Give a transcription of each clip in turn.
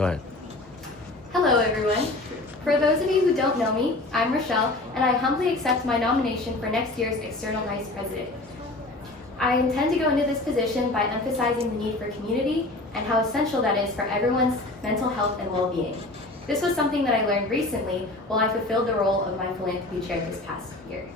Go ahead. Hello, everyone. For those of you who don't know me, I'm Rochelle, and I humbly accept my nomination for next year's External Vice President. I intend to go into this position by emphasizing the need for community and how essential that is for everyone's mental health and well-being. This was something that I learned recently while I fulfilled the role of my philanthropy chair this past year.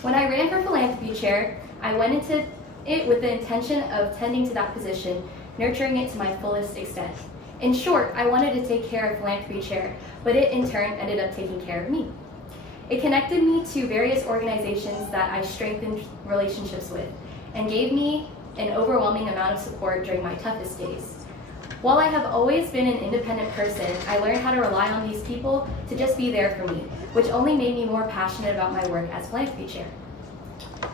When I ran for philanthropy chair, I went into it with the intention of tending to that position, nurturing it to my fullest extent. In short, I wanted to take care of philanthropy chair, but it in turn ended up taking care of me. It connected me to various organizations that I strengthened relationships with and gave me an overwhelming amount of support during my toughest days. While I have always been an independent person, I learned how to rely on these people to just be there for me, which only made me more passionate about my work as philanthropy chair.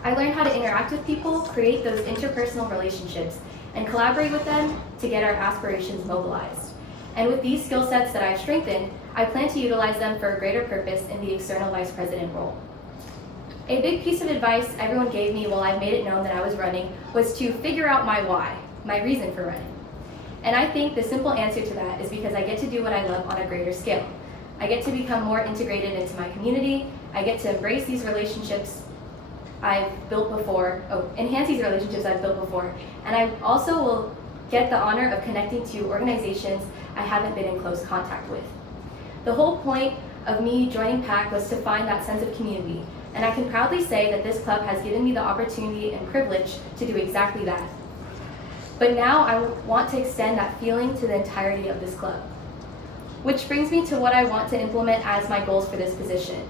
I learned how to interact with people, create those interpersonal relationships, and collaborate with them to get our aspirations mobilized. And with these skill sets that I've strengthened, I plan to utilize them for a greater purpose in the external vice president role. A big piece of advice everyone gave me while I made it known that I was running was to figure out my why, my reason for running. And I think the simple answer to that is because I get to do what I love on a greater scale. I get to become more integrated into my community, I get to embrace these relationships I've built before, enhance these relationships I've built before, and I also will get the honor of connecting to organizations I haven't been in close contact with. The whole point of me joining PAC was to find that sense of community, and I can proudly say that this club has given me the opportunity and privilege to do exactly that. But now I want to extend that feeling to the entirety of this club. Which brings me to what I want to implement as my goals for this position.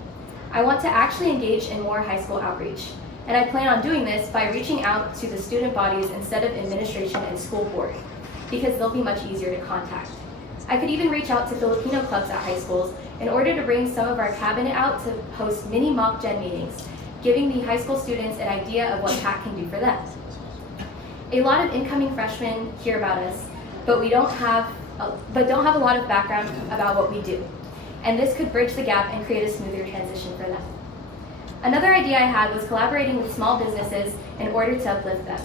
I want to actually engage in more high school outreach, and I plan on doing this by reaching out to the student bodies instead of administration and school board, because they'll be much easier to contact. I could even reach out to Filipino clubs at high schools in order to bring some of our cabinet out to host mini mock gen meetings, giving the high school students an idea of what PAC can do for them. A lot of incoming freshmen hear about us, but don't have a lot of background about what we do. And this could bridge the gap and create a smoother transition for them. Another idea I had was collaborating with small businesses in order to uplift them.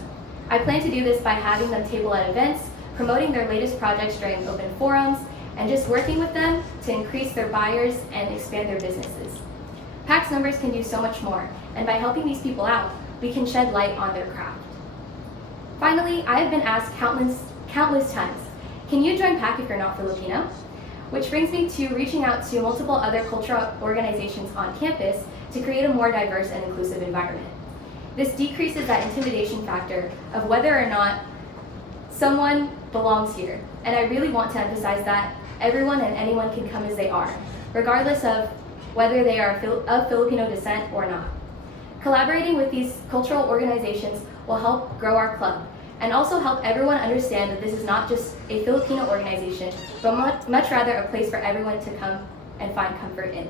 I plan to do this by having them table at events, promoting their latest projects during open forums, and just working with them to increase their buyers and expand their businesses. PAC's numbers can do so much more, and by helping these people out, we can shed light on their craft. Finally, I have been asked countless times, can you join PAC if you're not Filipino? Which brings me to reaching out to multiple other cultural organizations on campus to create a more diverse and inclusive environment. This decreases that intimidation factor of whether or not someone belongs here, and I really want to emphasize that everyone and anyone can come as they are, regardless of whether they are of Filipino descent or not. Collaborating with these cultural organizations will help grow our club, and also help everyone understand that this is not just a Filipino organization, but much rather a place for everyone to come and find comfort in.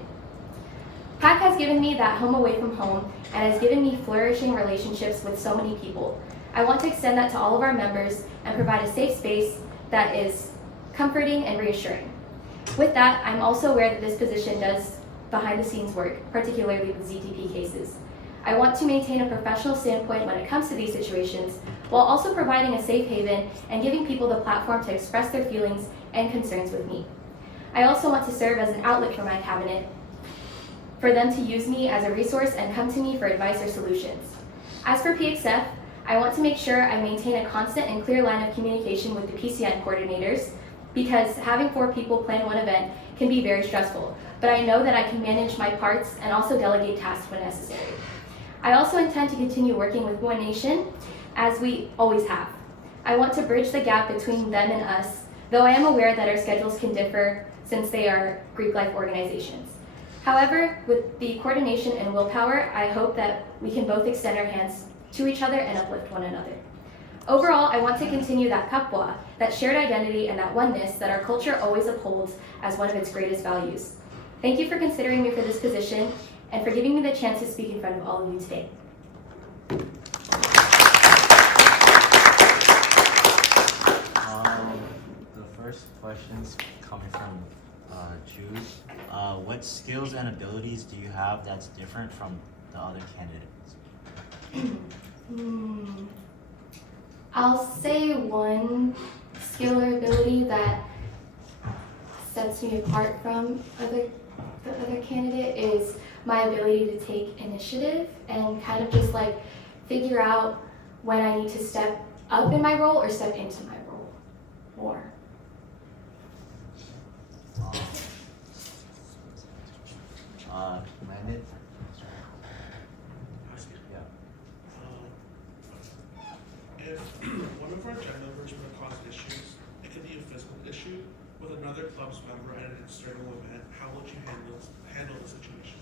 PAC has given me that home away from home and has given me flourishing relationships with so many people. I want to extend that to all of our members and provide a safe space that is comforting and reassuring. With that, I'm also aware that this position does behind the scenes work, particularly with ZTP cases. I want to maintain a professional standpoint when it comes to these situations, while also providing a safe haven and giving people the platform to express their feelings and concerns with me. I also want to serve as an outlet for my cabinet, for them to use me as a resource and come to me for advice or solutions. As for PXF, I want to make sure I maintain a constant and clear line of communication with the PCN coordinators, because having 4 people plan one event can be very stressful, but I know that I can manage my parts and also delegate tasks when necessary. I also intend to continue working with One Nation, as we always have. I want to bridge the gap between them and us, though I am aware that our schedules can differ since they are Greek life organizations. However, with the coordination and willpower, I hope that we can both extend our hands to each other and uplift one another. Overall, I want to continue that kapwa, that shared identity, and that oneness that our culture always upholds as one of its greatest values. Thank you for considering me for this position, and for giving me the chance to speak in front of all of you today. The first question's coming from Jews. What skills and abilities do you have that's different from the other candidates? I'll say one skill or ability that sets me apart from the other candidate is my ability to take initiative and kind of just like figure out when I need to step up in my role or step into my role more. Landon? Yeah. If one of our gen members were to cause issues, it could be a physical issue with another club's member at an external event, how would you handle the situation?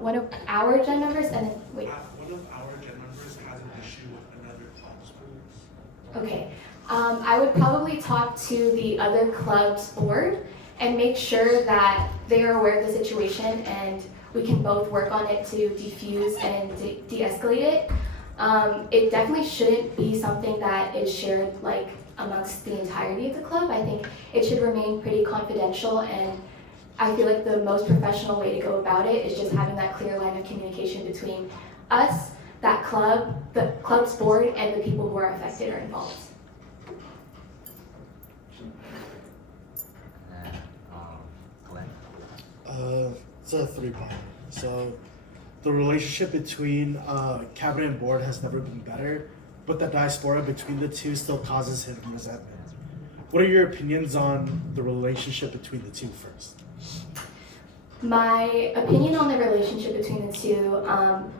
One of our gen members, and then, wait. One of our gen members has an issue with another club's rules. Okay. I would probably talk to the other club's board and make sure that they are aware of the situation and we can both work on it to defuse and de-escalate it. It definitely shouldn't be something that is shared like amongst the entirety of the club. I think it should remain pretty confidential, and I feel like the most professional way to go about it is just having that clear line of communication between us, that club, the club's board, and the people who are affected or involved. And Glenn? It's a 3-part. So the relationship between cabinet and board has never been better, but the diaspora between the two still causes him resentment. What are your opinions on the relationship between the two first? My opinion on the relationship between the two,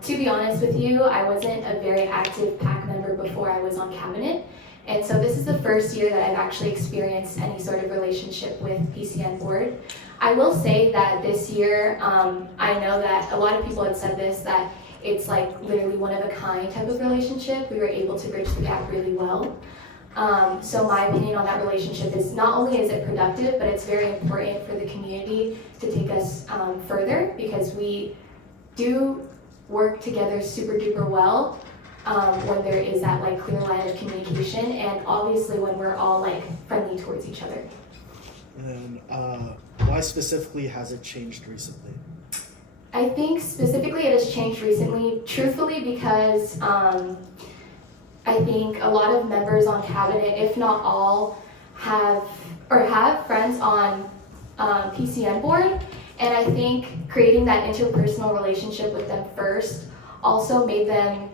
to be honest with you, I wasn't a very active PAC member before I was on cabinet. And so this is the first year that I've actually experienced any sort of relationship with PCN board. I will say that this year, I know that a lot of people had said this, that it's like literally one of a kind type of relationship. We were able to bridge the gap really well. So my opinion on that relationship is not only is it productive, but it's very important for the community to take us further, because we do work together super duper well when there is that like clear line of communication, and obviously when we're all like friendly towards each other. And why specifically has it changed recently? I think specifically it has changed recently, truthfully, because I think a lot of members on cabinet, if not all, have friends on PCN board, and I think creating that interpersonal relationship with them first also made them,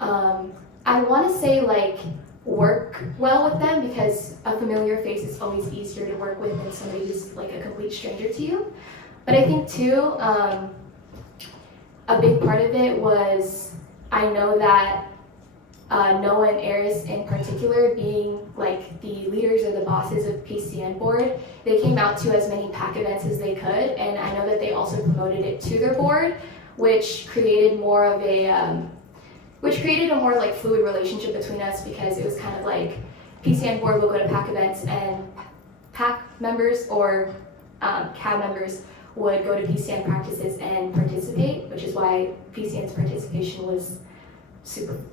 I want to say like work well with them, because a familiar face is always easier to work with than somebody who's like a complete stranger to you. But I think too, a big part of it was, I know that Noah and Eris in particular, being like the leaders or the bosses of PCN board, they came out to as many PAC events as they could, and I know that they also promoted it to their board, which created more of a, more like fluid relationship between us, because it was kind of like PCN board will go to PAC events and PAC members or CAB members would go to PCN practices and participate, which is why PCN's participation was super fluid.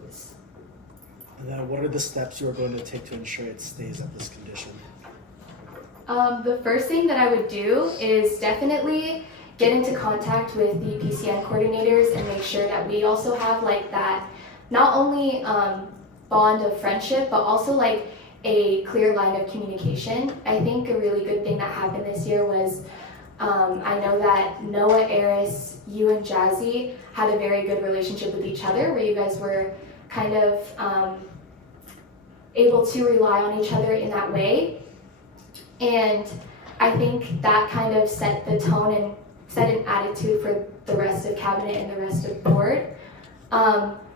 And then what are the steps you are going to take to ensure it stays at this condition? The first thing that I would do is definitely get into contact with the PCN coordinators and make sure that we also have like that, not only bond of friendship, but also like a clear line of communication. I think a really good thing that happened this year was, I know that Noah, Eris, you and Jazzy had a very good relationship with each other, where you guys were kind of able to rely on each other in that way. And I think that kind of set the tone and set an attitude for the rest of cabinet and the rest of board.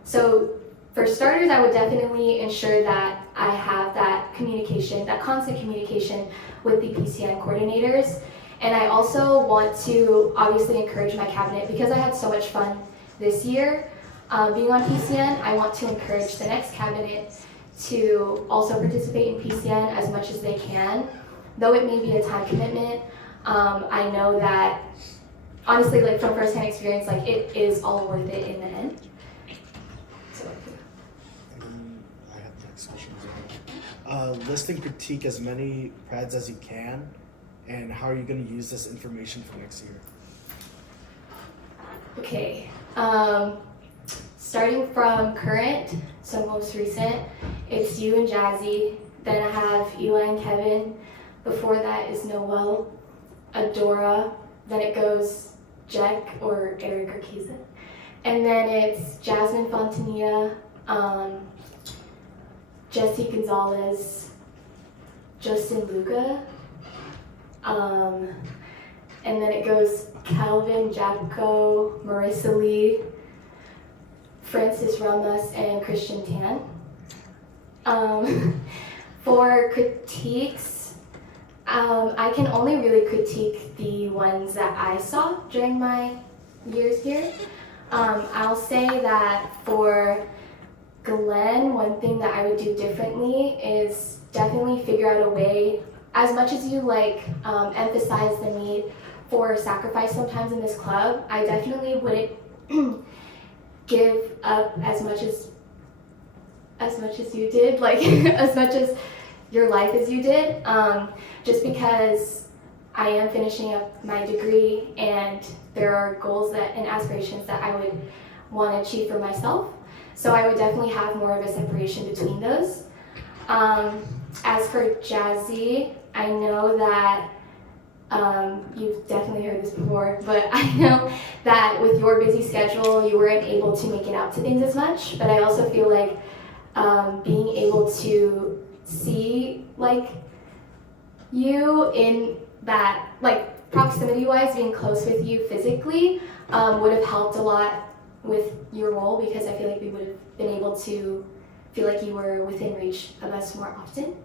So for starters, I would definitely ensure that I have that communication, that constant communication with the PCN coordinators. And I also want to obviously encourage my cabinet, because I had so much fun this year being on PCN. I want to encourage the next cabinet to also participate in PCN as much as they can. Though it may be a time commitment, I know that honestly, like from firsthand experience, like it is all worth it in the end. So, I have the next question as well. List and critique as many PRADs as you can, and how are you going to use this information for next year? Okay. Starting from current, so most recent, it's you and Jazzy. Then I have Eli and Kevin. Before that is Noel, Adora, then it goes Jack or Eric or Kiza. And then it's Jasmine Fontanilla, Jesse Gonzalez, Justin Luca, and then it goes Calvin, Jacko, Marissa Lee, Francis Ramos, and Christian Tan. For critiques, I can only really critique the ones that I saw during my years here. I'll say that for Glenn, one thing that I would do differently is definitely figure out a way, as much as you emphasize the need for sacrifice sometimes in this club, I definitely wouldn't give up as much as you did, as much as your life as you did, just because I am finishing up my degree and there are goals and aspirations that I would want to achieve for myself. So I would definitely have more of a separation between those. As for Jazzy, I know that you've definitely heard this before, but I know that with your busy schedule, you weren't able to make it out to things as much. But I also feel like being able to see you in that, proximity-wise, being close with you physically would have helped a lot with your role, because I feel like we would have been able to feel like you were within reach of us more often.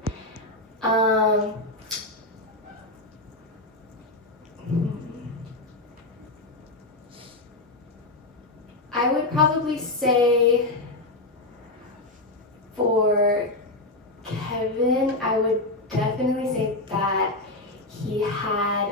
I would probably say for Kevin, I would definitely say that he had,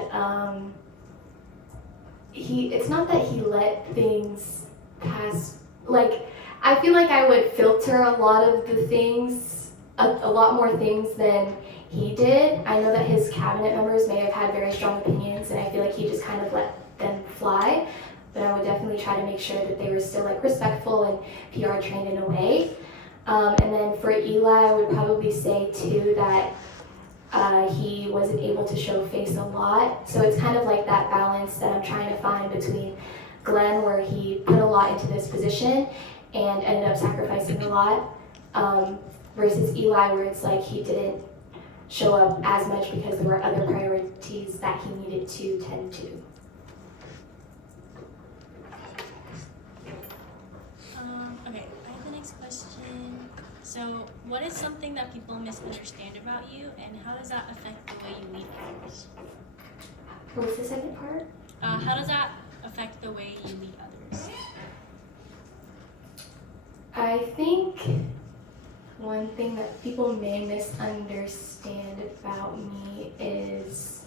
it's not that he let things pass, I feel like I would filter a lot of the things, a lot more things than he did. I know that his cabinet members may have had very strong opinions, and I feel like he just kind of let them fly, but I would definitely try to make sure that they were still respectful and PR trained in a way. And then for Eli, I would probably say too that he wasn't able to show face a lot. So it's kind of like that balance that I'm trying to find between Glenn, where he put a lot into this position and ended up sacrificing a lot, versus Eli, where it's like he didn't show up as much because there were other priorities that he needed to tend to. Okay, I have the next question. So, what is something that people misunderstand about you, and how does that affect the way you lead others? What was the second part? How does that affect the way you lead others? I think one thing that people may misunderstand about me is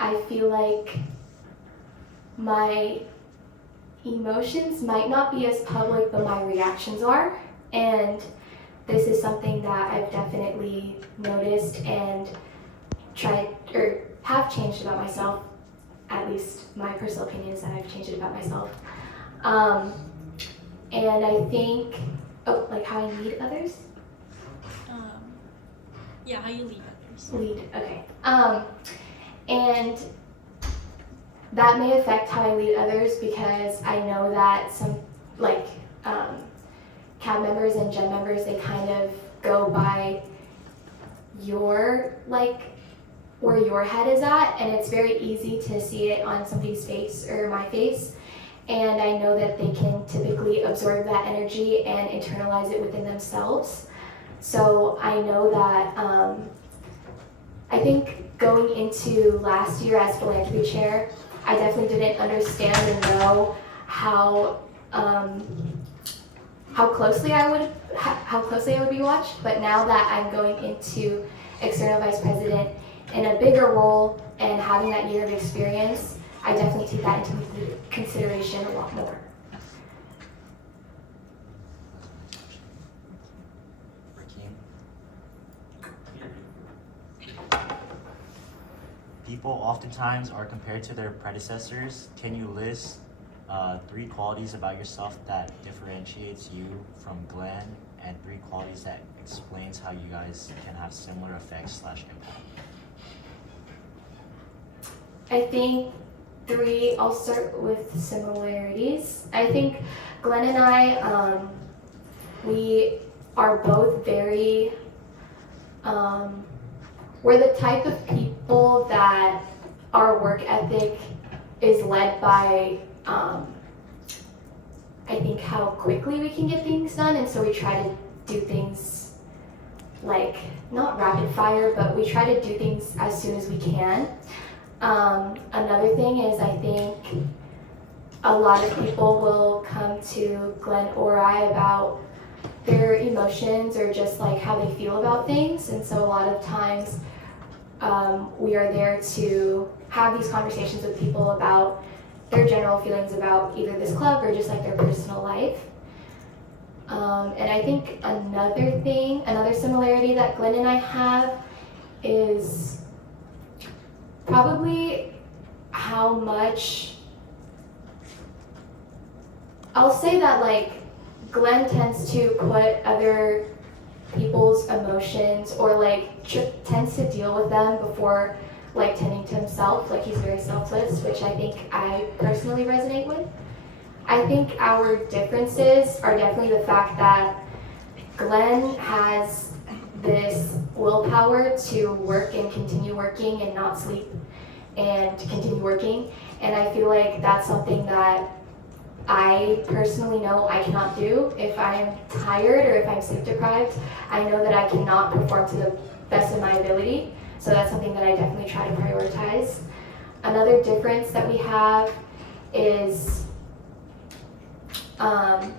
I feel like my emotions might not be as public, but my reactions are. And this is something that I've definitely noticed and tried or have changed about myself. At least my personal opinion is that I've changed it about myself. And I think, how I lead others? Yeah, how you lead others. Lead, okay. And that may affect how I lead others, because I know that some, CAB members and GEN members, they kind of go by your, where your head is at, and it's very easy to see it on somebody's face or my face. And I know that they can typically absorb that energy and internalize it within themselves. So I know that, I think going into last year as philanthropy chair, I definitely didn't understand and know how closely I would be watched. But now that I'm going into external vice president in a bigger role and having that year of experience, I definitely take that into consideration a lot more. People oftentimes are compared to their predecessors. Can you list 3 qualities about yourself that differentiates you from Glenn, and 3 qualities that explains how you guys can have similar effects / impact? I think I'll start with similarities. I think Glenn and I, we are both very, we're the type of people that our work ethic is led by, I think how quickly we can get things done, and so we try to do things like, not rapid fire, but we try to do things as soon as we can. Another thing is I think a lot of people will come to Glenn or I about their emotions or just like how they feel about things, and so a lot of times we are there to have these conversations with people about their general feelings about either this club or just like their personal life. And I think another similarity that Glenn and I have is probably how much, I'll say that like Glenn tends to put other people's emotions or like tends to deal with them before like tending to himself. Like he's very selfless, which I think I personally resonate with. I think our differences are definitely the fact that Glenn has this willpower to work and continue working and not sleep and to continue working. And I feel like that's something that I personally know I cannot do. If I'm tired or if I'm sleep deprived, I know that I cannot perform to the best of my ability. So that's something that I definitely try to prioritize. Another difference that we have is, I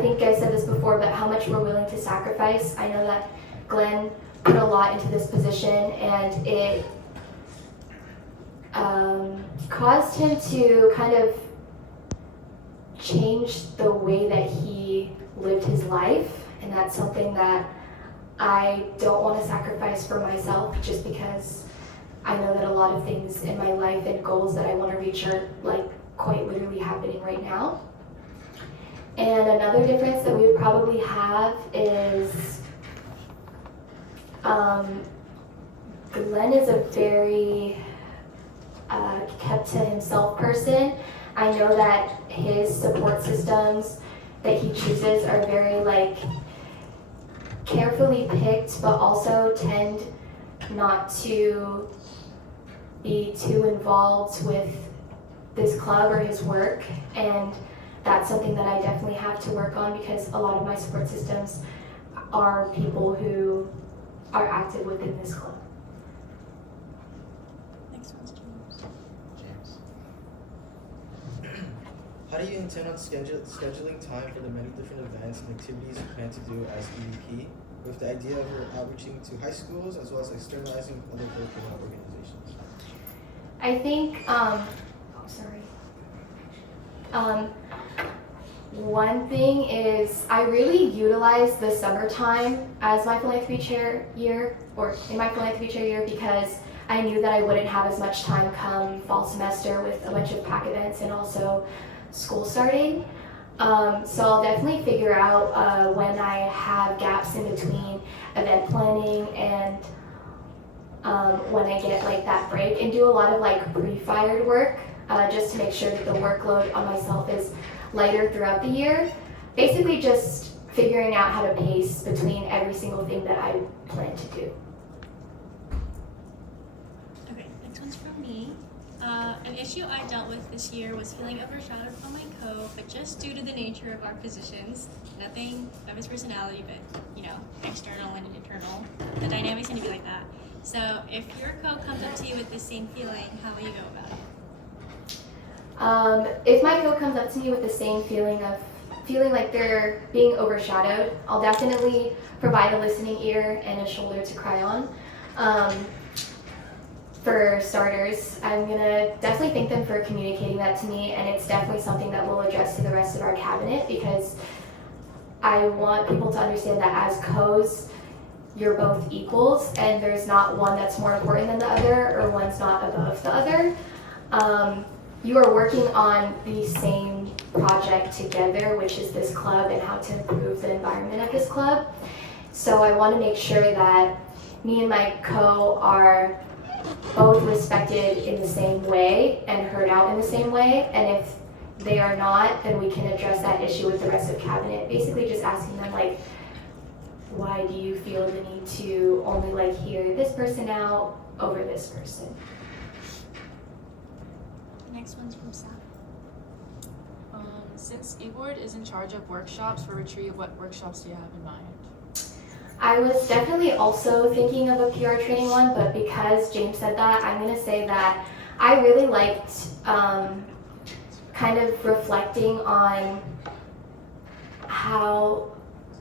think I said this before, but how much we're willing to sacrifice. I know that Glenn put a lot into this position, and it caused him to kind of change the way that he lived his life, and that's something that I don't want to sacrifice for myself, just because I know that a lot of things in my life and goals that I want to reach are like quite literally happening right now. And another difference that we would probably have is Glenn is a very kept to himself person. I know that his support systems that he chooses are very like carefully picked, but also tend not to be too involved with this club or his work, and that's something that I definitely have to work on because a lot of my support systems are people who are active within this club. Next one's James. James. How do you intend on scheduling time for the many different events and activities you plan to do as EVP, with the idea of your outreaching to high schools as well as externalizing other curricular organizations? I think, one thing is I really utilize the summertime as my philanthropy chair year, or in my philanthropy chair year, because I knew that I wouldn't have as much time come fall semester with a bunch of PAC events and also school starting. So I'll definitely figure out when I have gaps in between event planning and when I get like that break, and do a lot of like pre-fired work just to make sure that the workload on myself is lighter throughout the year. Basically just figuring out how to pace between every single thing that I plan to do. Okay, next one's from me. An issue I dealt with this year was feeling overshadowed on my co, but just due to the nature of our positions, nothing of his personality, but external and internal. The dynamics need to be like that. So if your co comes up to you with the same feeling, how will you go about it? If my co comes up to me with the same feeling like they're being overshadowed, I'll definitely provide a listening ear and a shoulder to cry on. For starters, I'm gonna definitely thank them for communicating that to me, and it's definitely something that we'll address to the rest of our cabinet, because I want people to understand that as co's, you're both equals, and there's not one that's more important than the other, or one's not above the other. You are working on the same project together, which is this club and how to improve the environment at this club. So I want to make sure that me and my co are both respected in the same way and heard out in the same way. And if they are not, then we can address that issue with the rest of cabinet. Basically just asking them like, why do you feel the need to only like hear this person out over this person? Next one's from Sam. Since eBoard is in charge of workshops for Retreat, what workshops do you have in mind? I was definitely also thinking of a PR training one, but because James said that, I'm going to say that I really liked kind of reflecting on how,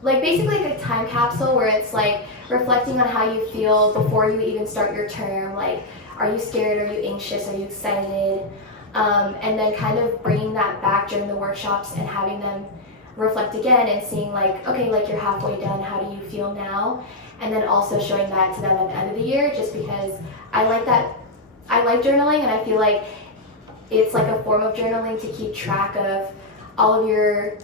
like basically like a time capsule where it's like reflecting on how you feel before you even start your term. Like, are you scared? Are you anxious? Are you excited? And then kind of bringing that back during the workshops and having them reflect again and seeing like, okay, like you're halfway done, how do you feel now? And then also showing that to them at the end of the year, just because I like that, I like journaling, and I feel like it's like a form of journaling to keep track of all of your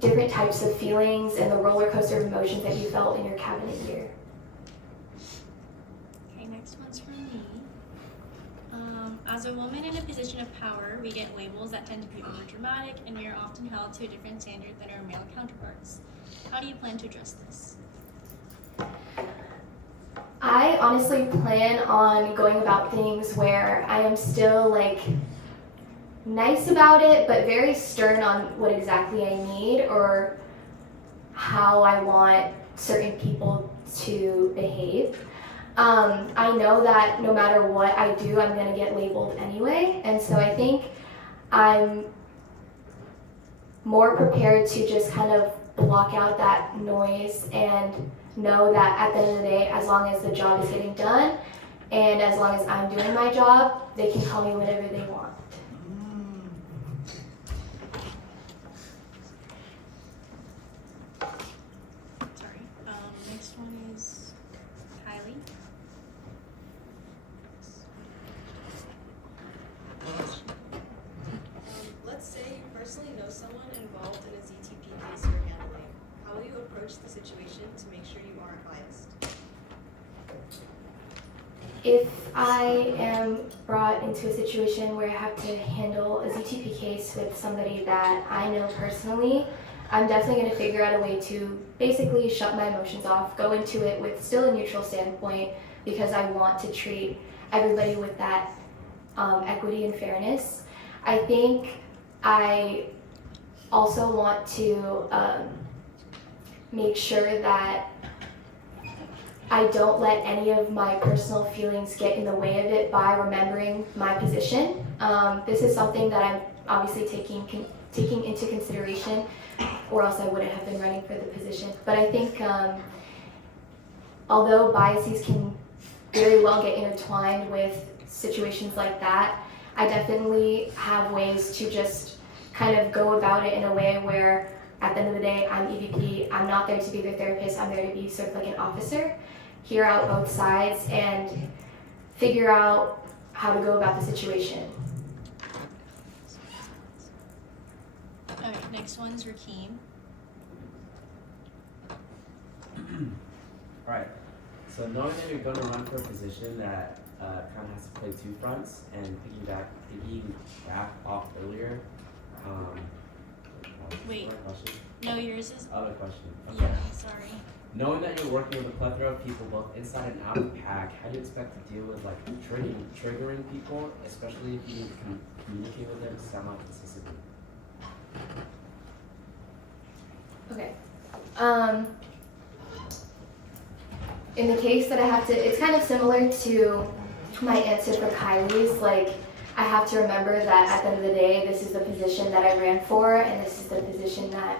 different types of feelings and the roller coaster of emotions that you felt in your cabinet year. Okay, next one's from me. As a woman in a position of power, we get labels that tend to be overdramatic, and we are often held to a different standard than our male counterparts. How do you plan to address this? I honestly plan on going about things where I am still like nice about it, but very stern on what exactly I need or how I want certain people to behave. I know that no matter what I do, I'm going to get labeled anyway, and so I think I'm more prepared to just kind of block out that noise and know that at the end of the day, as long as the job is getting done and as long as I'm doing my job, they can call me whatever they want. Sorry. Next one is Kylie. Let's say you personally know someone involved in a ZTP case you're handling. How will you approach the situation to make sure you aren't biased? If I am brought into a situation where I have to handle a ZTP case with somebody that I know personally, I'm definitely going to figure out a way to basically shut my emotions off, go into it with still a neutral standpoint because I want to treat everybody with that equity and fairness. I think I also want to make sure that I don't let any of my personal feelings get in the way of it by remembering my position. This is something that I'm obviously taking into consideration, or else I wouldn't have been running for the position. But I think although biases can very well get intertwined with situations like that, I definitely have ways to just kind of go about it in a way where at the end of the day, I'm EVP, I'm not there to be their therapist, I'm there to be sort of like an officer, hear out both sides and figure out how to go about the situation. Alright, next one's Rakeem. Alright, so knowing that you're going to run for a position that kind of has to play two fronts, and piggyback off earlier, Wait. my question? No, yours is. Other question. Yeah, sorry. Knowing that you're working with a plethora of people both inside and out of PAC, how do you expect to deal with like triggering people, especially if you need to communicate with them semi-consistently? Okay. In the case that I have to, it's kind of similar to my answer for Kylie's. Like, I have to remember that at the end of the day, this is the position that I ran for, and this is the position that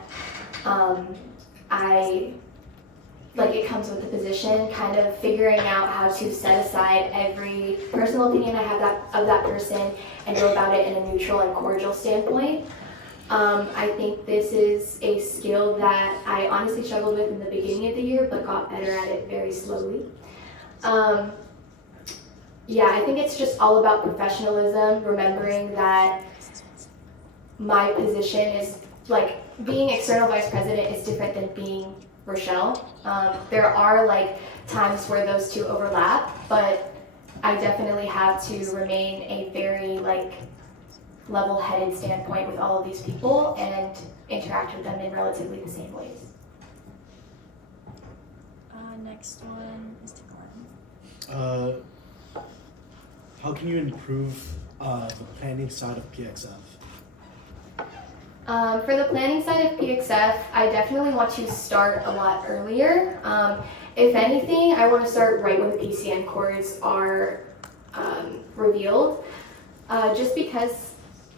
it comes with the position, kind of figuring out how to set aside every personal opinion I have of that person and go about it in a neutral and cordial standpoint. I think this is a skill that I honestly struggled with in the beginning of the year, but got better at it very slowly. Yeah, I think it's just all about professionalism, remembering that my position is like being external vice president is different than being Rochelle. There are like times where those two overlap, but I definitely have to remain a very like level-headed standpoint with all of these people and interact with them in relatively the same ways. Next one is to Glenn. How can you improve the planning side of PXF? For the planning side of PXF, I definitely want to start a lot earlier. If anything, I want to start right when the PCN chords are revealed, just because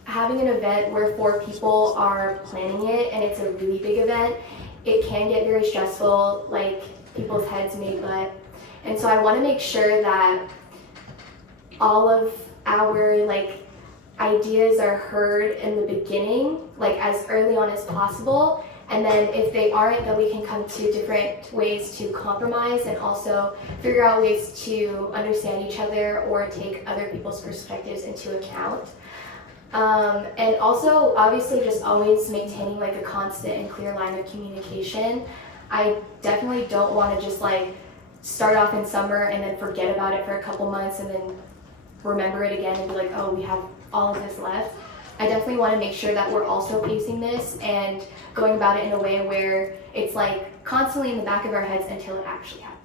having an event where 4 people are planning it and it's a really big event, it can get very stressful, like people's heads may butt. And so I want to make sure that all of our like ideas are heard in the beginning, like as early on as possible. And then if they aren't, then we can come to different ways to compromise and also figure out ways to understand each other or take other people's perspectives into account. And also, obviously, just always maintaining like a constant and clear line of communication. I definitely don't want to just like start off in summer and then forget about it for a couple months and then remember it again and be like, oh, we have all of this left. I definitely want to make sure that we're also pacing this and going about it in a way where it's like constantly in the back of our heads until it actually happens.